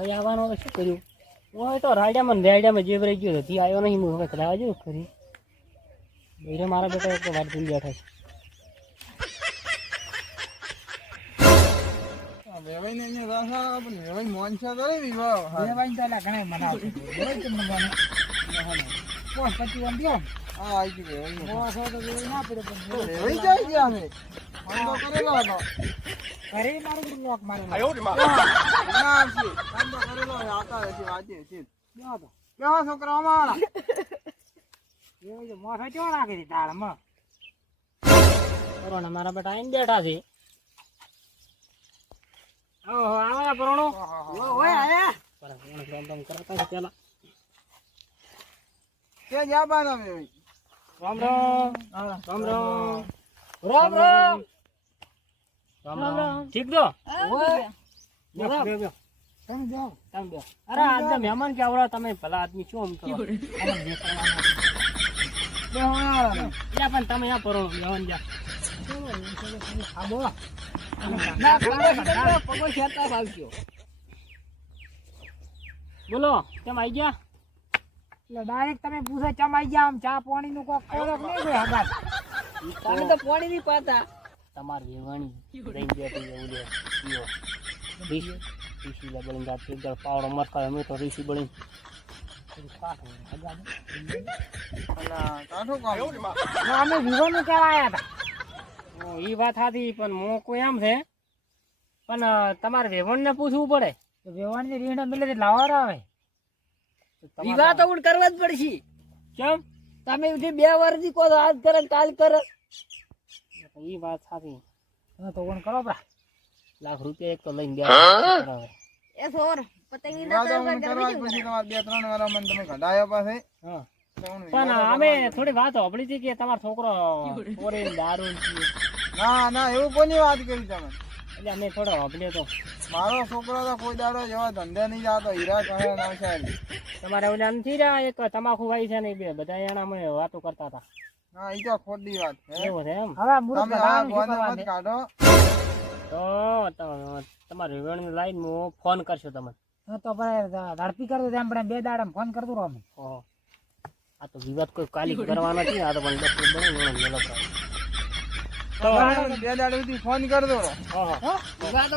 હવે આવવાનો હવે શું કર્યું હું તો રાયડામાં જે રહી ગયો હતી આવ્યો નહીં હું હવે કરાવવા જેવું ખરી એટલે મારા બેટા એક વાત ભૂલી બેઠા છે વેવાઈ ને અહીંયા રાસા પણ વેવાઈ મોનસા કરે વિવાહ વેવાઈ તો લા ઘણા મનાવશે બરોબર તમને મને પોસ પછી આમ દયો હા આઈ ગઈ વેવાઈ પોસ તો વેવાઈ ના પડે પણ વેવાઈ જાય ગયા અમે ફોન તો કરેલો હતો ઘરે મારું લોક મારે ના છે ફોન તો કરેલો આતા હતી વાજે છે દયો તો કેવા છોકરા અમારા વેવાઈ તો મોસ ચો રાખી દી તાળમાં પરોણા મારા બેટા આઈને બેઠા છે ઓહો આવા પરોણો ઓય આયા પરોણો રામ કરતા છે પેલા કે જા બાના વેવાઈ રામ રામ રામ રામ રામ રામ રામ રામ ઠીક દો ઓય બેસો તમે જાઓ તમે બેસો અરે આજના મહેમાન કે આવડા તમે ભલા આદમી શું આમ કરો યા પણ તમે યા પરોણો મહેમાન જા આ બોલો ના પગો ખેતા ભાગ્યો બોલો કેમ આવી ગયા એટલે ડાયરેક્ટ તમે પૂછે ચમાઈ ગયા આમ ચા પાણી નું કોક કરો કે નહીં કોઈ હગાત તમે તો પાણી નહીં પાતા તમાર વેવાણી દઈ બેઠી એવું લે પીઓ ઋષિ લે બળી ગાત એક દળ પાવડો મરકા અમે તો ઋષિ બળી અલા કાઠો કામ અમે વિવોનું કહેવા આવ્યા હતા એ વાત હતી પણ મો કોઈ એમ છે પણ તમારે વેવણ ને પૂછવું પડે તો વેવાણની રીણ મિલે લાવવા આવે વિવાહ તો હું કરવા જ પડશે કેમ તમે જે 2 વર્ષથી કહો આજ કરે કાલ કરે એ વાત સાચી તો કોણ કરો બરા લાખ રૂપિયા એક તો લઈને ગયા એ સોર પતંગી વિવાહ તો હું કરવા જ પછી તમારે 2-3 વાર મને તમે કઢાયો પાસે હા તો હું પણ અમે થોડી વાત સાંભળી હતી કે તમારો છોકરો ચોરી દારૂ ને પીએ. ના એવું કોની વાત કરી તમે એટલે અમે થોડો સાંભળ્યો તો મારો છોકરો તો કોઈ દાડો જેવા ધંધે નહીં જાતો હીરા કહે ના સાહેબ તમારે ઓલા નથી રહ્યા એક તમાકુ વાઈ છે ને બે બધા એના અમે વાતો કરતા હતા ના ઈ તો ખોટી વાત છે એવું છે એમ હવે મુરત તમે આ કઢાવાનું ગોને શું મત કાઢો તો તમારે વેવણની લાઈન માં ફોન કરશો તમે કરવાનું? તો ભાઈ ઝડપી કરતો તેમ પણ 2 દાડા ફોન કરતો રહો અમે ઓહો. આ તો વિવાદ કોઈ કાલી કરવાનો નથી આ તો પણ ડફો બને ને મેલો કરે. તો 2 દાડા સુધી ફોન કર દો ઓહો. વિવાહ તો